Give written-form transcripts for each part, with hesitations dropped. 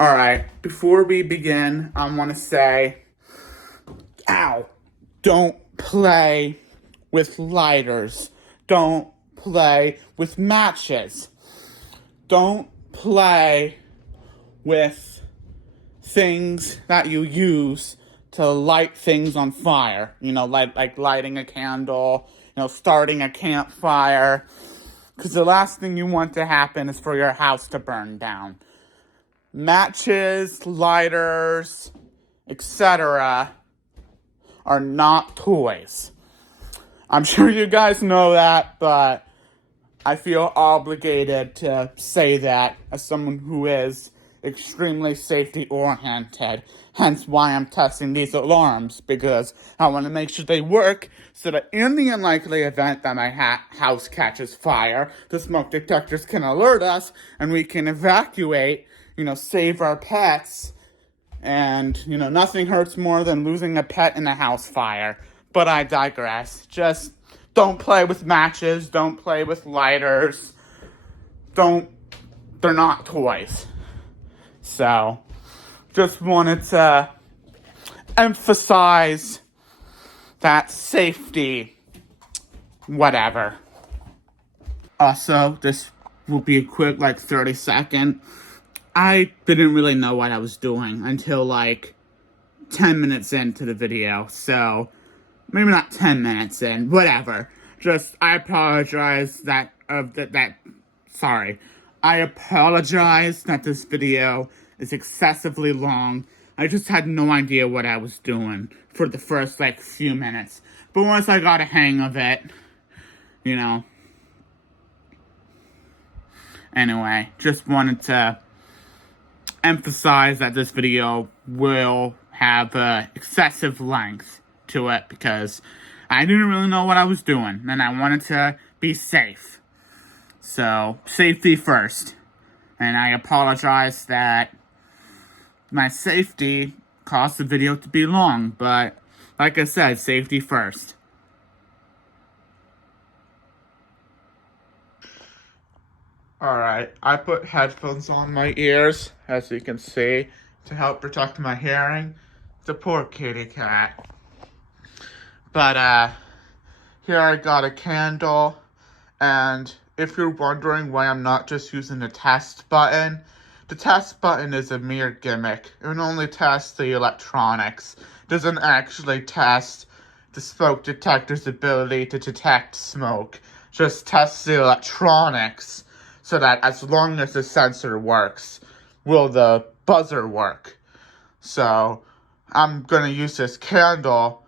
Alright, before we begin, I want to say, ow, don't play with lighters. Don't play with matches. Don't play with things that you use to light things on fire. Like lighting a candle, starting a campfire. Because the last thing you want to happen is for your house to burn down. Matches, lighters, etc. are not toys. I'm sure you guys know that, but I feel obligated to say that as someone who is extremely safety oriented. Hence why I'm testing these alarms, because I want to make sure they work so that in the unlikely event that my house catches fire, the smoke detectors can alert us and we can evacuate, save our pets. And, nothing hurts more than losing a pet in a house fire. But I digress. Just don't play with matches. Don't play with lighters. They're not toys. So, just wanted to emphasize that safety, whatever. Also, this will be a quick, 30-second. I didn't really know what I was doing until, 10 minutes into the video, so maybe not 10 minutes in, whatever. I apologize sorry. I apologize that this video is excessively long. I just had no idea what I was doing for the first, few minutes. But once I got a hang of it, anyway, just wanted to emphasize that this video will have excessive length to it because I didn't really know what I was doing and I wanted to be safe. So, safety first. And I apologize that my safety caused the video to be long, but like I said, safety first. Alright, I put headphones on my ears, as you can see, to help protect my hearing. It's a poor kitty cat. But, here I got a candle, and if you're wondering why I'm not just using the test button, the test button is a mere gimmick. It only tests the electronics. It doesn't actually test the smoke detector's ability to detect smoke. It just tests the electronics so that as long as the sensor works, will the buzzer work. So, I'm going to use this candle.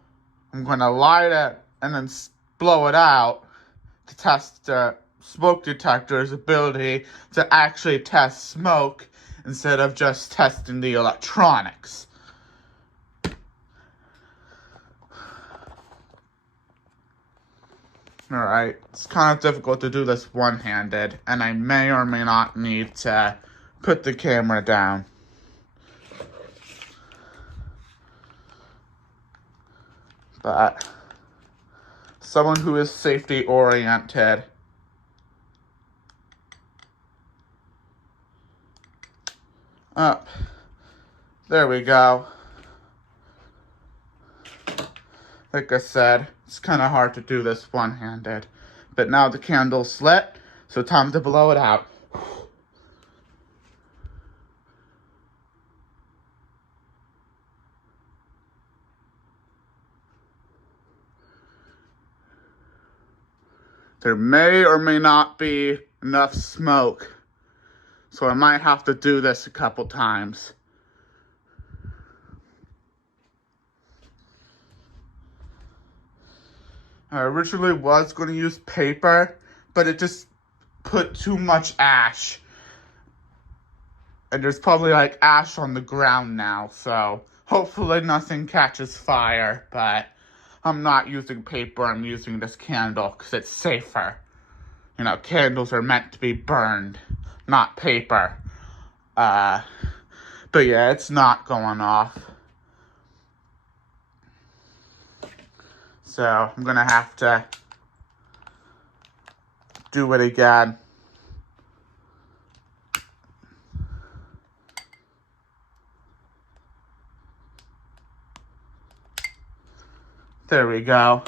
I'm going to light it and then blow it out to test the smoke detector's ability to actually test smoke instead of just testing the electronics. Alright, it's kind of difficult to do this one-handed, and I may or may not need to put the camera down. But someone who is safety-oriented up. There we go. Like I said, it's kind of hard to do this one-handed. But now the candle's lit, so time to blow it out. There may or may not be enough smoke, so I might have to do this a couple times. I originally was going to use paper, but it just put too much ash. And there's probably ash on the ground now, so hopefully nothing catches fire, but I'm not using paper, I'm using this candle because it's safer. Candles are meant to be burned, not paper. But yeah, it's not going off. So I'm gonna have to do it again. There we go.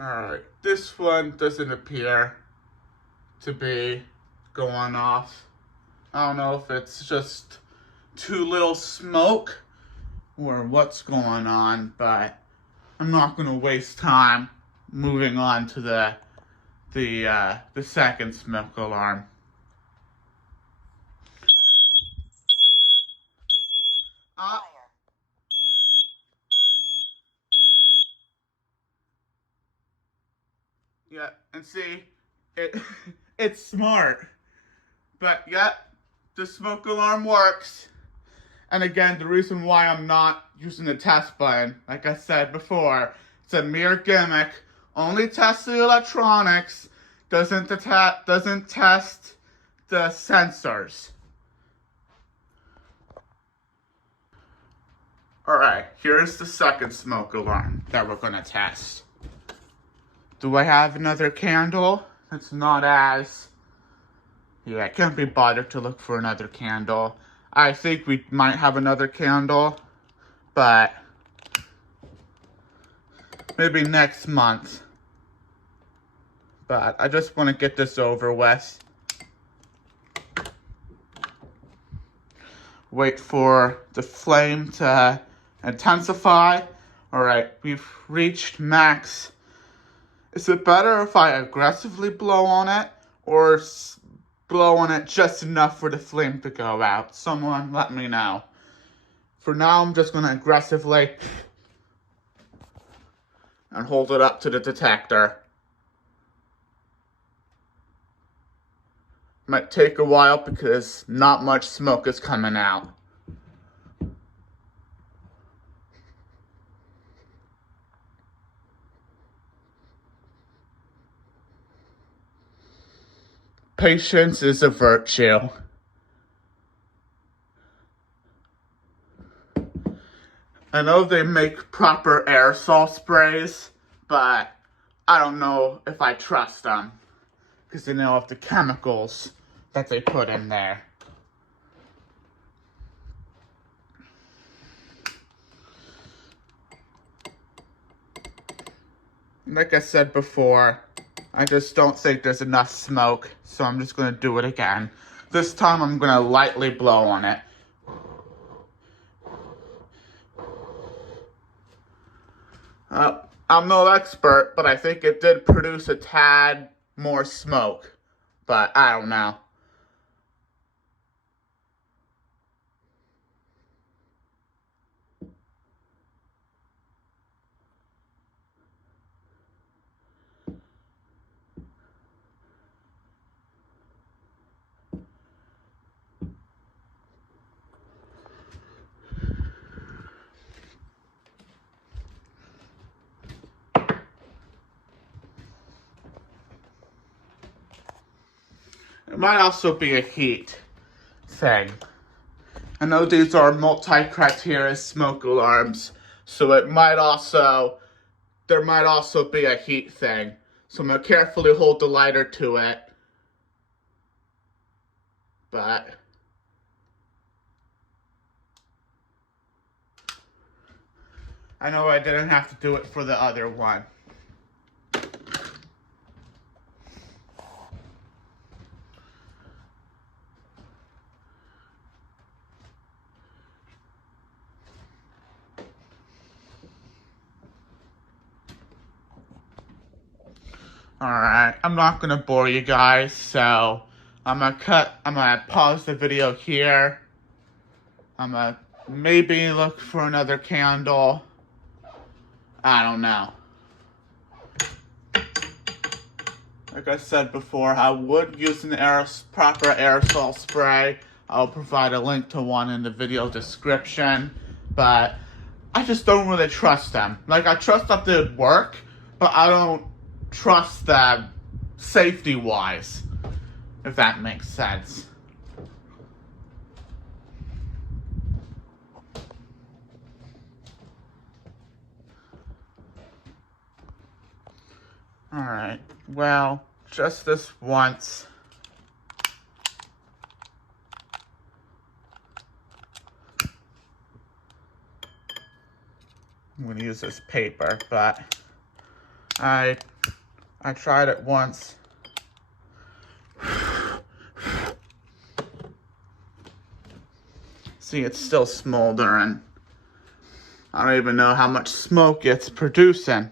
Alright, this one doesn't appear to be going off. I don't know if it's just too little smoke or what's going on, but I'm not going to waste time moving on to the second smoke alarm. Yeah, and see, it's smart. But yeah, the smoke alarm works. And again, the reason why I'm not using the test button, like I said before, it's a mere gimmick. Only tests the electronics, doesn't test the sensors. Alright, here's the second smoke alarm that we're gonna test. Do I have another candle? It's not as... Yeah, I can't be bothered to look for another candle. I think we might have another candle, but maybe next month. But I just want to get this over with. Wait for the flame to intensify. Alright, we've reached max. Is it better if I aggressively blow on it or blow on it just enough for the flame to go out? Someone let me know. For now, I'm just going to aggressively and hold it up to the detector. Might take a while because not much smoke is coming out. Patience is a virtue. I know they make proper aerosol sprays, but I don't know if I trust them because they know of the chemicals that they put in there. Like I said before, I just don't think there's enough smoke, so I'm just going to do it again. This time I'm going to lightly blow on it. I'm no expert, but I think it did produce a tad more smoke. But I don't know. It might also be a heat thing. I know these are multi-criteria smoke alarms, so there might also be a heat thing. So I'm going to carefully hold the lighter to it. But I know I didn't have to do it for the other one. Alright, I'm not gonna bore you guys, so I'm gonna pause the video here. I'm gonna maybe look for another candle. I don't know. Like I said before, I would use an proper aerosol spray. I'll provide a link to one in the video description, but I just don't really trust them. Like, I trust that they would work, but I don't trust them safety-wise, if that makes sense. Alright, well, just this once. I'm gonna use this paper, but I tried it once. See, it's still smoldering. I don't even know how much smoke it's producing.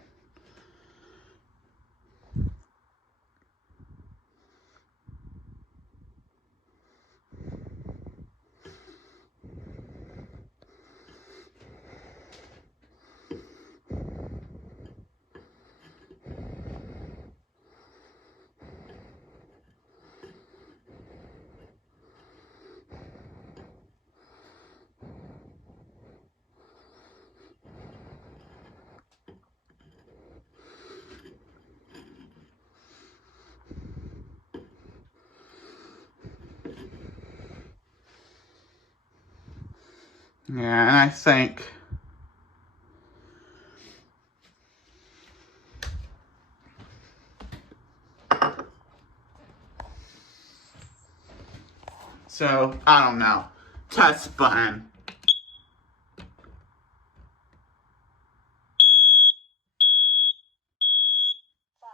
Yeah, and I think so, I don't know. Test button. Fire.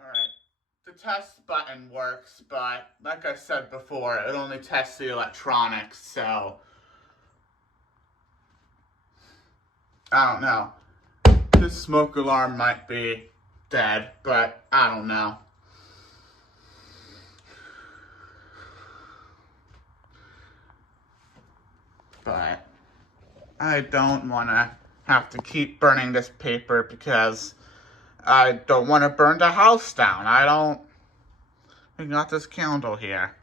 Alright. The test button works, but like I said before, it only tests the electronics, so I don't know. This smoke alarm might be dead, but I don't know. But I don't want to have to keep burning this paper because I don't want to burn the house down. We got this candle here.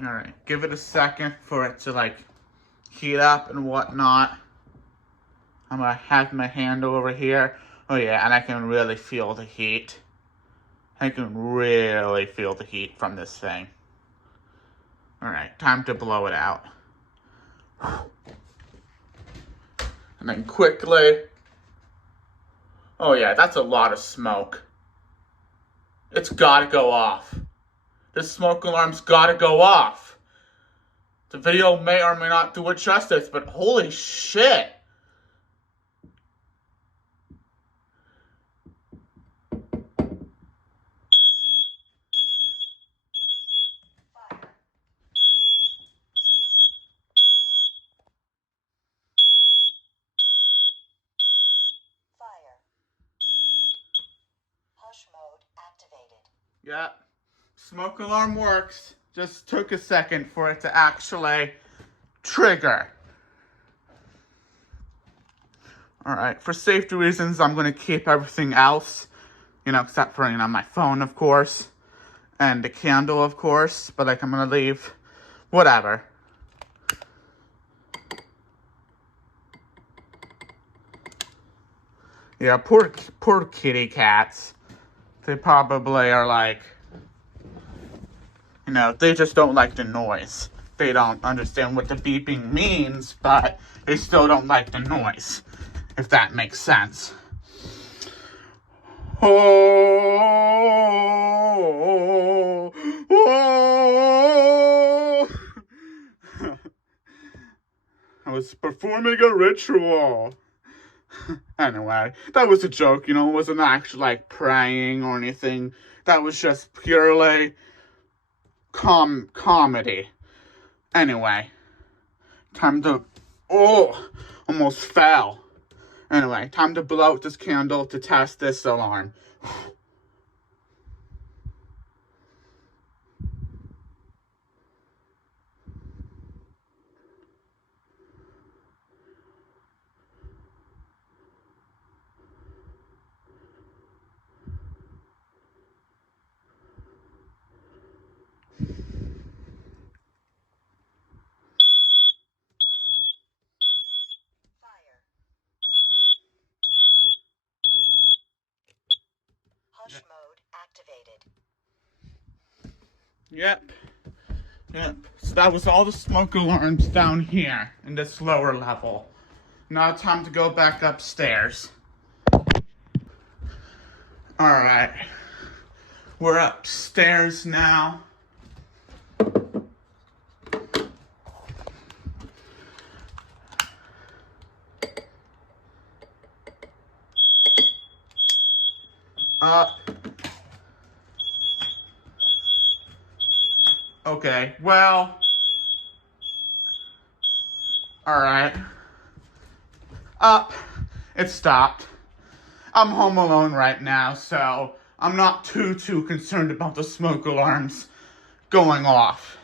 Alright, give it a second for it to like heat up and whatnot. I'm gonna have my hand over here. Oh yeah, and I can really feel the heat. I can really feel the heat from this thing. Alright, time to blow it out. And then quickly. Oh yeah, that's a lot of smoke. It's gotta go off. This smoke alarm's gotta go off. The video may or may not do it justice, but holy shit. Fire. Hush mode activated. Yep. Smoke alarm works. Just took a second for it to actually trigger. Alright, for safety reasons, I'm going to keep everything else. Except for, my phone, of course. And the candle, of course. But, I'm going to leave whatever. Yeah, poor kitty cats. They probably are they just don't like the noise. They don't understand what the beeping means, but they still don't like the noise, if that makes sense. Oh, oh. I was performing a ritual. Anyway, that was a joke, it wasn't actually praying or anything. That was just purely comedy. Anyway, time to, almost fell. Anyway, time to blow out this candle to test this alarm. Fire. Hush mode activated. Yep. Yep. So that was all the smoke alarms down here in this lower level. Now time to go back upstairs. Alright. We're upstairs now. Up. Okay, well. Alright. Up. It stopped. I'm home alone right now, so I'm not too concerned about the smoke alarms going off.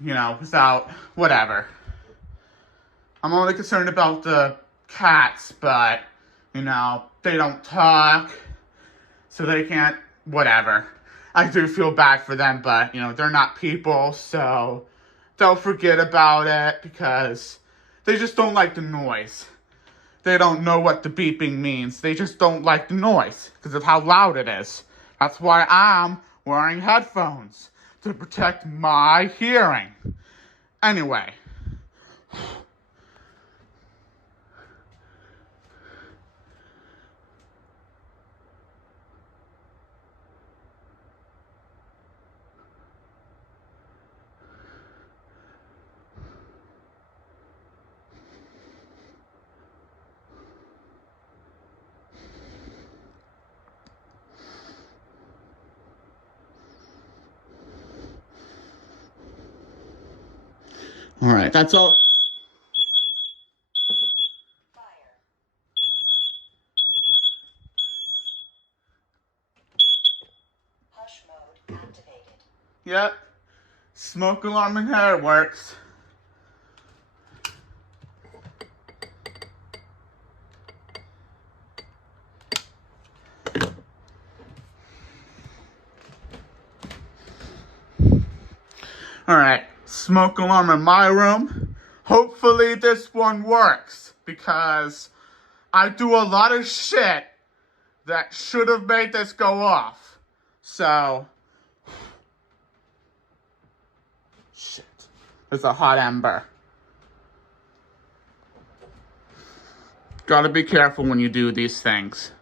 You know, without whatever. I'm only concerned about the cats, but, you know, they don't talk, so they can't, whatever. I do feel bad for them, but, you know, they're not people, so don't forget about it, because they just don't like the noise. They don't know what the beeping means. They just don't like the noise, because of how loud it is. That's why I'm wearing headphones, to protect my hearing. Anyway. Alright, that's all. Fire. Hush mode activated. Yep. Smoke alarm in here works. Alright, smoke alarm in my room. Hopefully this one works, because I do a lot of shit that should have made this go off. So, shit. There's a hot ember. Gotta be careful when you do these things.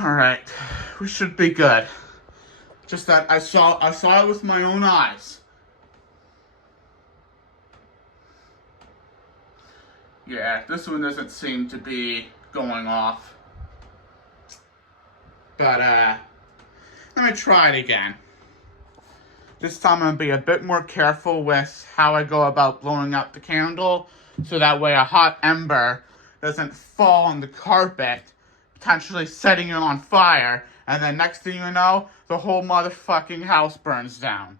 Alright, we should be good. Just that I saw it with my own eyes. Yeah, this one doesn't seem to be going off. But, let me try it again. This time I'm going to be a bit more careful with how I go about blowing out the candle, so that way a hot ember doesn't fall on the carpet, potentially setting it on fire, and then next thing you know, the whole motherfucking house burns down.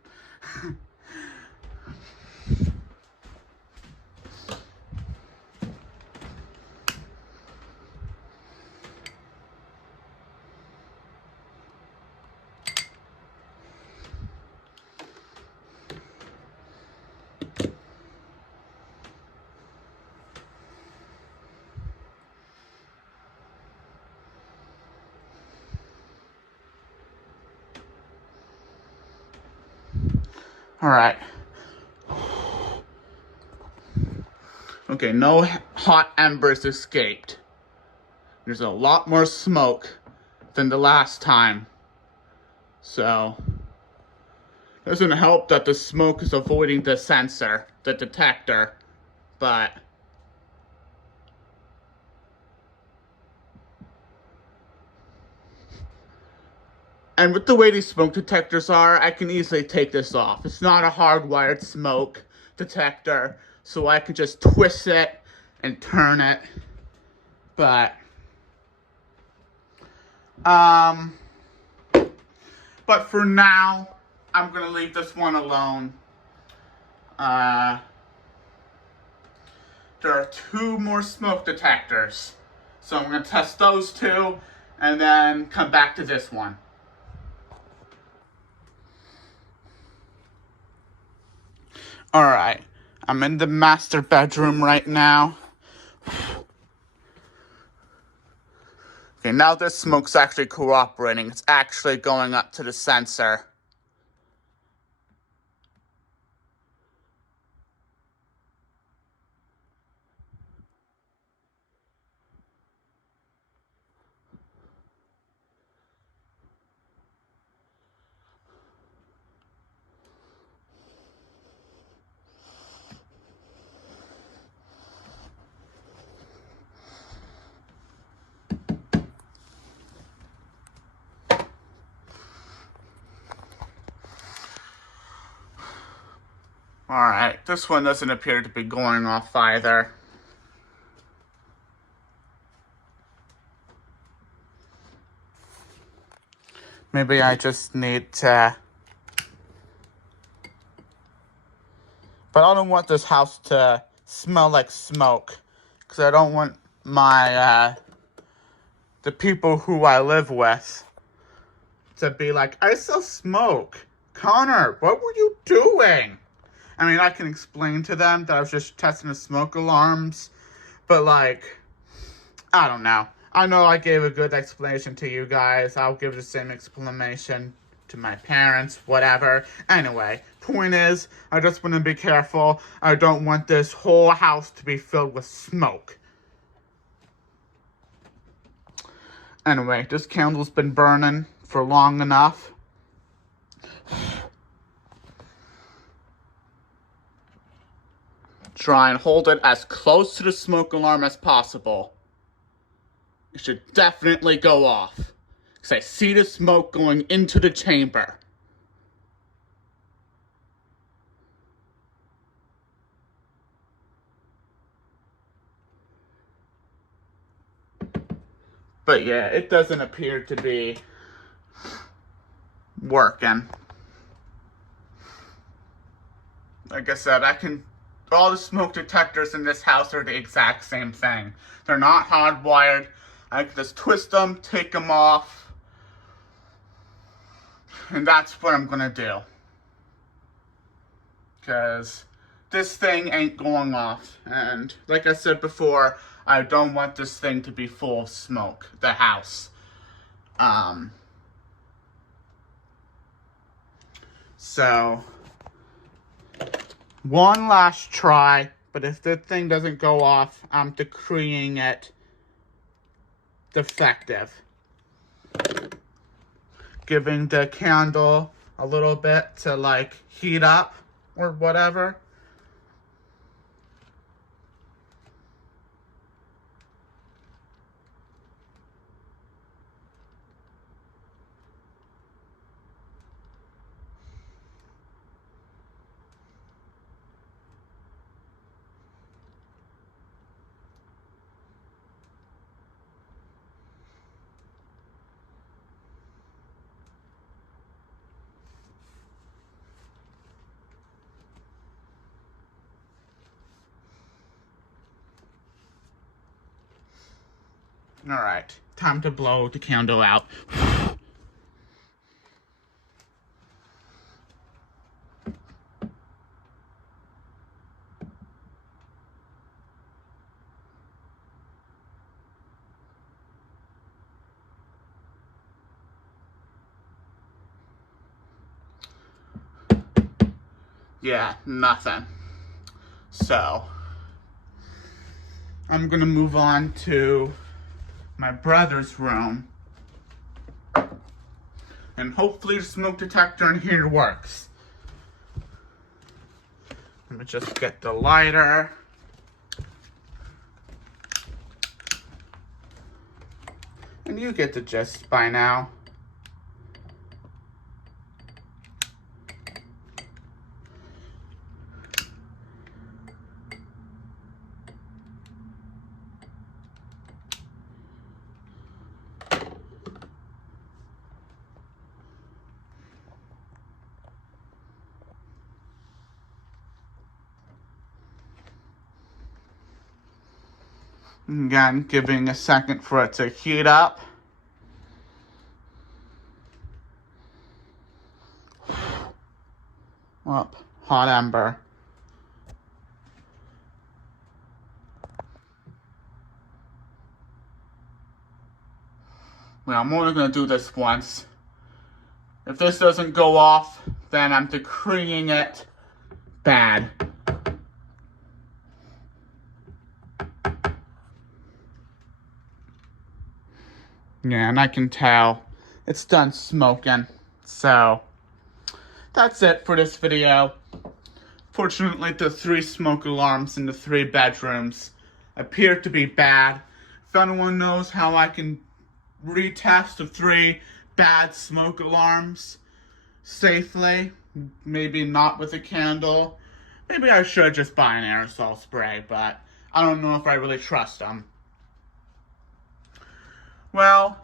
Alright. Okay, no hot embers escaped. There's a lot more smoke than the last time. So, it doesn't help that the smoke is avoiding the sensor, the detector, but and with the way these smoke detectors are, I can easily take this off. It's not a hardwired smoke detector, so I can just twist it and turn it. But for now, I'm gonna leave this one alone. There are 2 more smoke detectors, so I'm gonna test those 2, and then come back to this one. Alright, I'm in the master bedroom right now. Okay, now this smoke's actually cooperating. It's actually going up to the sensor. Alright, this one doesn't appear to be going off either. Maybe I just need to... But I don't want this house to smell like smoke, because I don't want my, the people who I live with to be like, I smell smoke. Connor, what were you doing? I mean, I can explain to them that I was just testing the smoke alarms, but like, I don't know. I know I gave a good explanation to you guys. I'll give the same explanation to my parents, whatever. Anyway, point is, I just want to be careful. I don't want this whole house to be filled with smoke. Anyway, this candle's been burning for long enough. Try and hold it as close to the smoke alarm as possible. It should definitely go off, because I see the smoke going into the chamber. But yeah, it doesn't appear to be working. Like I said, all the smoke detectors in this house are the exact same thing. They're not hardwired. I can just twist them, take them off, and that's what I'm gonna do. Because this thing ain't going off. And like I said before, I don't want this thing to be full of smoke, the house. So, one last try, but if the thing doesn't go off, I'm decreeing it defective. Giving the candle a little bit to like heat up or whatever. Alright, time to blow the candle out. Yeah, nothing. So, I'm gonna move on to my brother's room. And hopefully the smoke detector in here works. Let me just get the lighter. And you get the gist by now. Again, giving a second for it to heat up. Up, hot ember. Well, I'm only gonna do this once. If this doesn't go off, then I'm decreeing it bad. Yeah, and I can tell it's done smoking. So, that's it for this video. Fortunately, the 3 smoke alarms in the 3 bedrooms appear to be bad. If anyone knows how I can retest the 3 bad smoke alarms safely, maybe not with a candle, maybe I should just buy an aerosol spray, but I don't know if I really trust them. Well,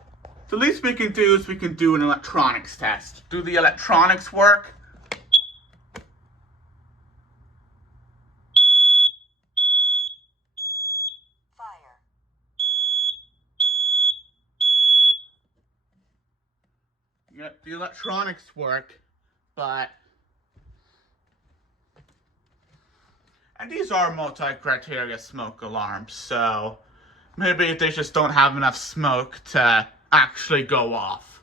the least we can do is we can do an electronics test. Do the electronics work? Fire. Yep, the electronics work, but... And these are multi-criteria smoke alarms, so maybe they just don't have enough smoke to actually go off.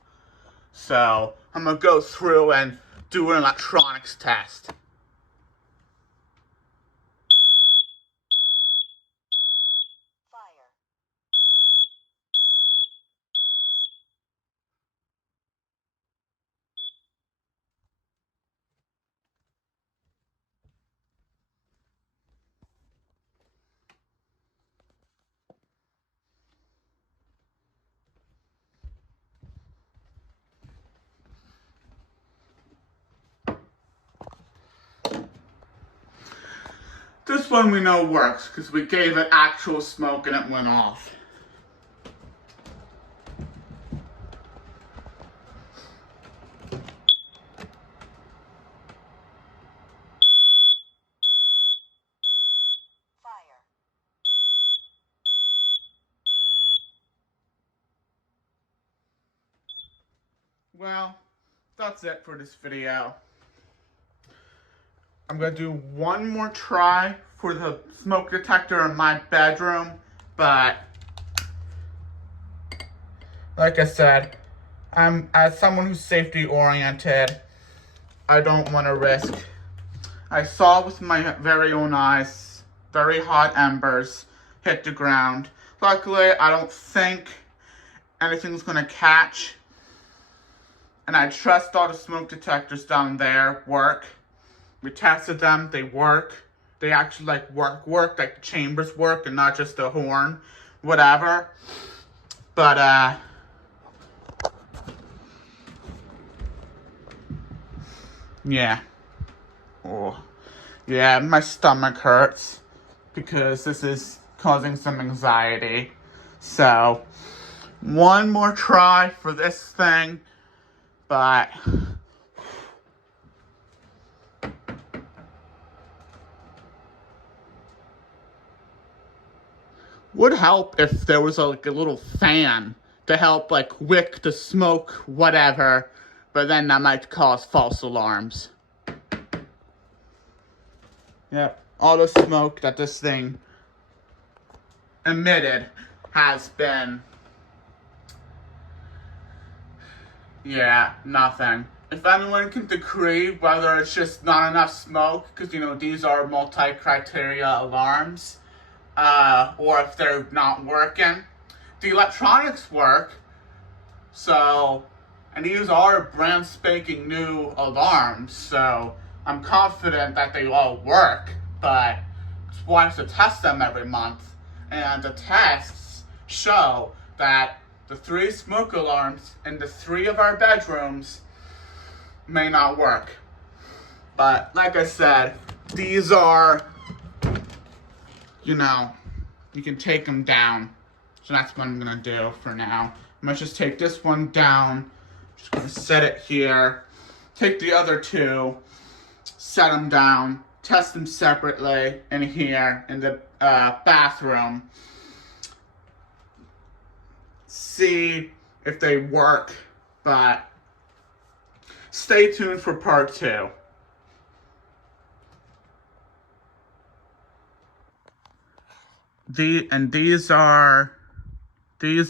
So I'm gonna go through and do an electronics test. Fire. This one we know works because we gave it actual smoke and it went off. Fire. Well, that's it for this video. I'm gonna do one more try for the smoke detector in my bedroom, but like I said, as someone who's safety oriented, I don't want to risk. I saw with my very own eyes, very hot embers hit the ground. Luckily, I don't think anything's gonna catch, and I trust all the smoke detectors down there work. We tested them, they work. They actually work, like the chambers work and not just the horn, whatever. But, yeah. Oh, yeah, my stomach hurts because this is causing some anxiety. So, one more try for this thing, but... Would help if there was a little fan to help wick the smoke, whatever, but then that might cause false alarms. Yep, all the smoke that this thing emitted has been, yeah, nothing. If anyone can decree whether it's just not enough smoke, because these are multi-criteria alarms, or if they're not working. the electronics work. So, and these are brand spanking new alarms, so I'm confident that they all work, but just wanted to test them every month. And the tests show that the 3 smoke alarms in the 3 of our bedrooms may not work. But like I said, these are, you know, you can take them down. So that's what I'm gonna do for now. I'm gonna just take this one down. Just gonna set it here. Take the other 2, set them down, test them separately in here in the bathroom. See if they work, but stay tuned for part 2. These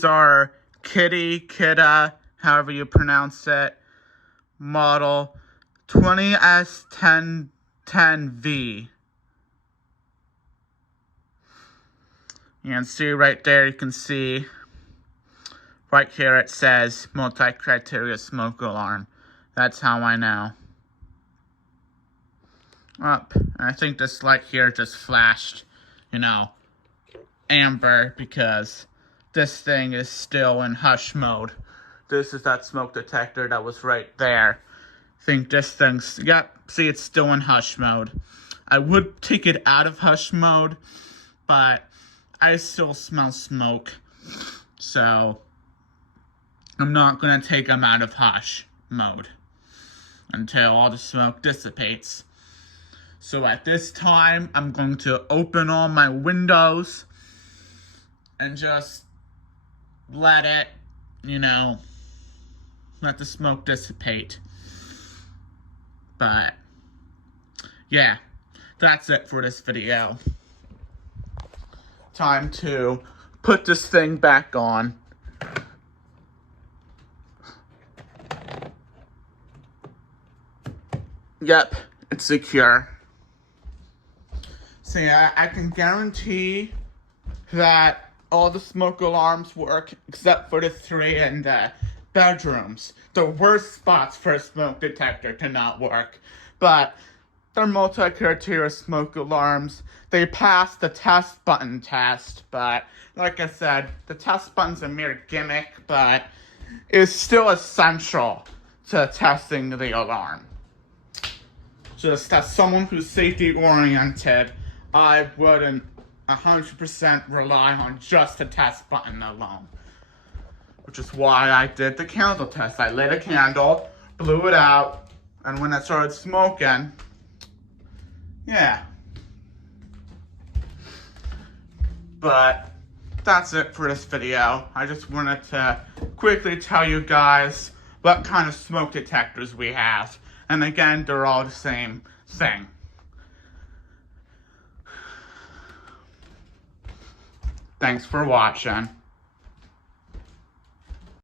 are Kidda, however you pronounce it, model 20S1010V. You can see right there, you can see right here it says multi-criteria smoke alarm. That's how I know. I think this light here just flashed, you know, amber, because this thing is still in hush mode. This is that smoke detector that was right there. I think this thing's, yep, see, it's still in hush mode. I would take it out of hush mode, but I still smell smoke, so I'm not gonna take them out of hush mode until all the smoke dissipates. So at this time, I'm going to open all my windows and just let it, you know, let the smoke dissipate. But yeah, that's it for this video. Time to put this thing back on. Yep, it's secure. So yeah, I can guarantee that all the smoke alarms work except for the 3 in the bedrooms. The worst spots for a smoke detector to not work. But they're multi-criteria smoke alarms. They pass the test button test, but like I said, the test button's a mere gimmick, but it's still essential to testing the alarm. Just as someone who's safety oriented, I wouldn't 100% rely on just the test button alone. Which is why I did the candle test. I lit a candle, blew it out, and when it started smoking, yeah. But that's it for this video. I just wanted to quickly tell you guys what kind of smoke detectors we have. And again, they're all the same thing. Thanks for watching.